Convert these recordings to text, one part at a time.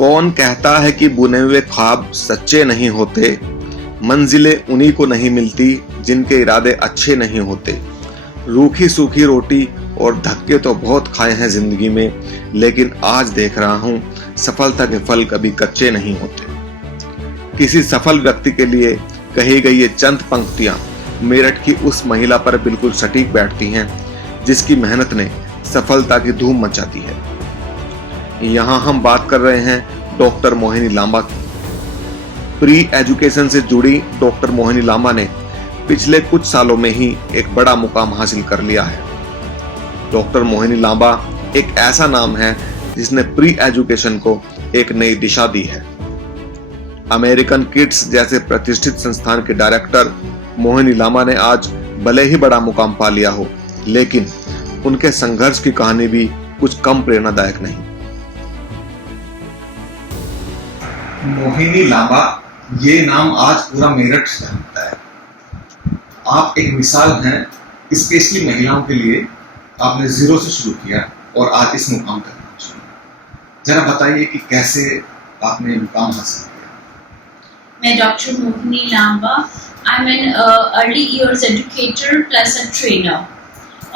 कौन कहता है कि बुने हुए ख्वाब सच्चे नहीं होते, मंजिलें उन्हीं को नहीं मिलती जिनके इरादे अच्छे नहीं होते। रूखी सूखी रोटी और धक्के तो बहुत खाए हैं जिंदगी में, लेकिन आज देख रहा हूं सफलता के फल कभी कच्चे नहीं होते। किसी सफल व्यक्ति के लिए कही गई ये चंद पंक्तियां मेरठ की उस महिला पर बिल्कुल सटीक बैठती हैं जिसकी मेहनत ने सफलता की धूम मचा दी है। यहाँ हम बात कर रहे हैं डॉक्टर मोहिनी लांबा की। प्री एजुकेशन से जुड़ी डॉक्टर मोहिनी लांबा ने पिछले कुछ सालों में ही एक बड़ा मुकाम हासिल कर लिया है। डॉक्टर मोहिनी लांबा एक ऐसा नाम है जिसने प्री एजुकेशन को एक नई दिशा दी है। अमेरिकन किड्स जैसे प्रतिष्ठित संस्थान के डायरेक्टर मोहिनी लांबा ने आज भले ही बड़ा मुकाम पा लिया हो, लेकिन उनके संघर्ष की कहानी भी कुछ कम प्रेरणादायक नहीं। मोहिनी लांबा ये नाम आज पूरा मेरठ जानता है। आप एक मिसाल हैं, स्पेशली महिलाओं के लिए। आपने जीरो से शुरू किया और आज इस मुकाम तक पहुंचे। जरा बताइए कि कैसे आपने मुकाम हासिल किया। मैं doctor Mohini Lamba, I am an early years educator plus a trainer.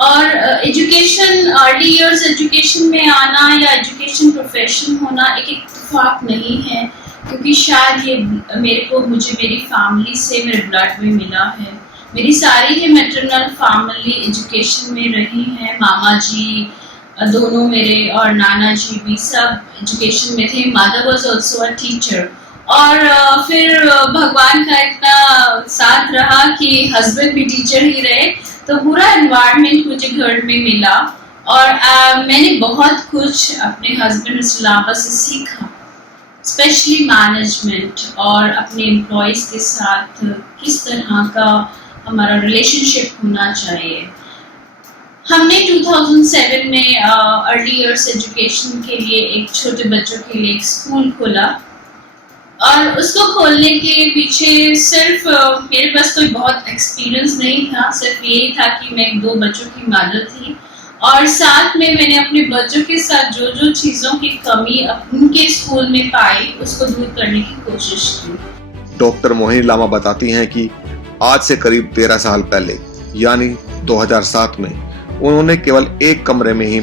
और एजुकेशन, अर्ली ईयर्स एजुकेशन में आना या एजुकेशन प्रोफेशन होना एक इत्तेफाक नहीं है, क्योंकि शायद ये मुझे मेरी फैमिली से, मेरे ब्लड में मिला है। मेरी सारी ही मैटरनल फैमिली एजुकेशन में रही है। मामा जी दोनों मेरे और नाना जी भी सब एजुकेशन में थे। Mother was also a teacher. और फिर भगवान का इतना साथ रहा कि हस्बैंड भी टीचर ही रहे, तो पूरा एनवायरनमेंट मुझे घर में मिला। और मैंने बहुत कुछ अपने हस्बैंड लांबा से सीखा, स्पेशली मैनेजमेंट और अपने एम्प्लॉयज़ के साथ किस तरह का हमारा रिलेशनशिप होना चाहिए। हमने 2007 में अर्ली ईयर्स एजुकेशन के लिए, एक छोटे बच्चों के लिए एक स्कूल खोला। और उसको खोलने के पीछे सिर्फ मेरे पास कोई बहुत एक्सपीरियंस नहीं था, सिर्फ यही था कि मैं 2 बच्चों की मदर थी और साथ में मैंने अपने बच्चों के साथ जो जो चीज़ों की कमी उनके स्कूल में पाई उसको दूर करने की कोशिश की। डॉक्टर मोहिनी लांबा बताती हैं कि आज से करीब 13 साल पहले यानी 2007 में उन्होंने केवल एक कमरे में ही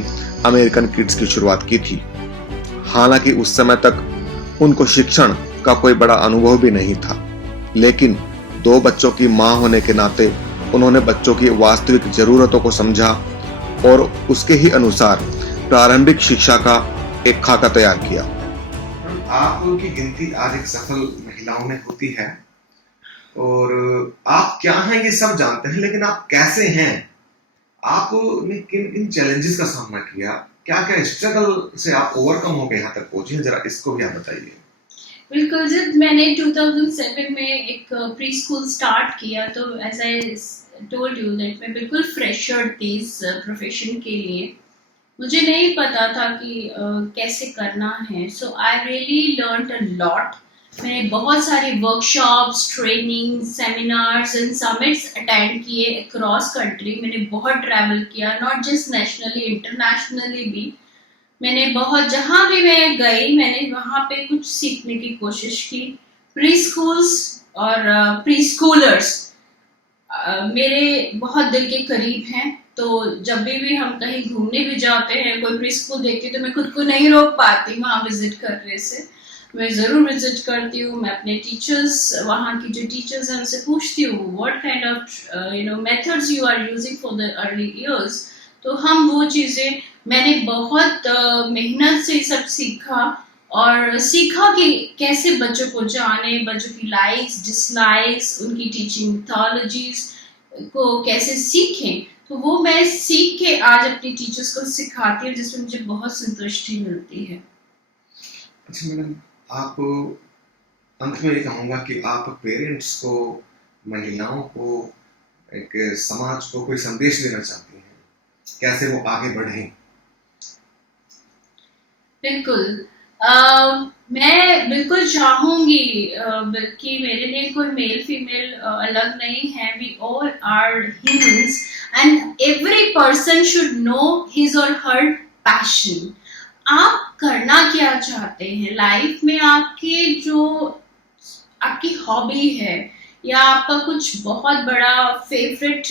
अमेरिकन किड्स की शुरुआत की थी। हालांकि उस समय तक उनको शिक्षण का कोई बड़ा अनुभव भी नहीं था, लेकिन 2 बच्चों की मां होने के नाते उन्होंने बच्चों की वास्तविक जरूरतों को समझा और उसके ही अनुसार प्रारंभिक शिक्षा का एक खाका तैयार किया। आपकी गिनती आज एक सफल महिलाओं में होती है और आप क्या हैं ये सब जानते हैं, लेकिन आप कैसे हैं? आपने किन चैलेंजेस का सामना किया, क्या क्या स्ट्रगल से आप ओवरकम होकर यहाँ तक पहुंचे, जरा इसको भी आप बताइए। बिल्कुल, जब मैंने 2007 में एक प्री स्कूल स्टार्ट किया तो as I told you that मैं बिल्कुल फ्रेशर थी इस प्रोफेशन के लिए। मुझे नहीं पता था कि कैसे करना है। So I really learned a lot. मैंने बहुत सारे workshops, training, seminars and summits attend किए अक्रॉस कंट्री। मैंने बहुत ट्रैवल किया, नॉट जस्ट नेशनली, इंटरनेशनली भी। मैंने बहुत, जहाँ भी मैं गई मैंने वहाँ पे कुछ सीखने की कोशिश की। प्री स्कूल्स और प्री स्कूलर्स मेरे बहुत दिल के करीब हैं, तो जब भी हम कहीं घूमने भी जाते हैं, कोई प्री स्कूल देखती तो मैं खुद को नहीं रोक पाती वहाँ विजिट करने से। मैं ज़रूर विजिट करती हूँ। मैं अपने टीचर्स, वहाँ की जो टीचर्स हैं उनसे पूछती हूँ what kind of methods you are using for the early years. तो हम वो चीज़ें, मैंने बहुत मेहनत से सब सीखा और सीखा कि कैसे बच्चों को जाने, बच्चों की लाइक्स, डिसलाइक्स, उनकी टीचिंग मेथोडोलॉजीज को कैसे सीखें। तो वो मैं सीख के आज अपनी टीचर्स को सिखाती हूँ, जिसमें मुझे बहुत संतुष्टि मिलती है। अच्छा मैडम, आप अंत में ये कहूँगा कि आप पेरेंट्स को, महिलाओं को, एक समाज को कोई संदेश देना चाहती हैं, कैसे वो आगे बढ़ें? बिल्कुल, मैं बिल्कुल चाहूंगी, बल्कि मेरे लिए कोई मेल फीमेल अलग नहीं है। We all are humans and every person should know his और हर पैशन। आप करना क्या चाहते हैं लाइफ में, आपके जो आपकी हॉबी है या आपका कुछ बहुत बड़ा फेवरेट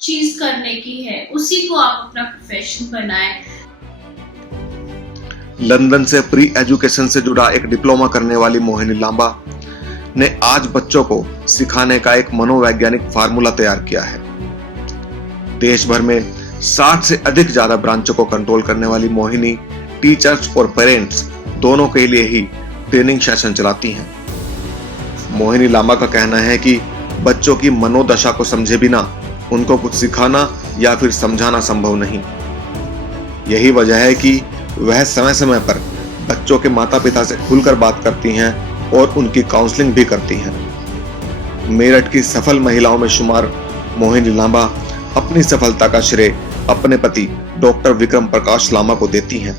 चीज करने की है, उसी को आप अपना प्रोफेशन बनाएं। लंदन से प्री एजुकेशन से जुड़ा एक डिप्लोमा करने वाली मोहिनी लांबा ने आज बच्चों को सिखाने का एक मनोवैज्ञानिक फार्मूला तैयार किया है। देश भर में 60 से अधिक ज्यादा ब्रांचों को कंट्रोल करने वाली मोहिनी टीचर्स और पेरेंट्स दोनों के लिए ही ट्रेनिंग सेशन चलाती हैं। मोहिनी लांबा का कहना है कि बच्चों की मनोदशा को समझे बिना उनको कुछ सिखाना या फिर समझाना संभव नहीं। यही वजह है कि वह समय समय पर बच्चों के माता पिता से खुलकर बात करती हैं और उनकी काउंसलिंग भी करती हैं। मेरठ की सफल महिलाओं में शुमार मोहिनी लांबा अपनी सफलता का श्रेय अपने पति डॉक्टर विक्रम प्रकाश लांबा को देती हैं।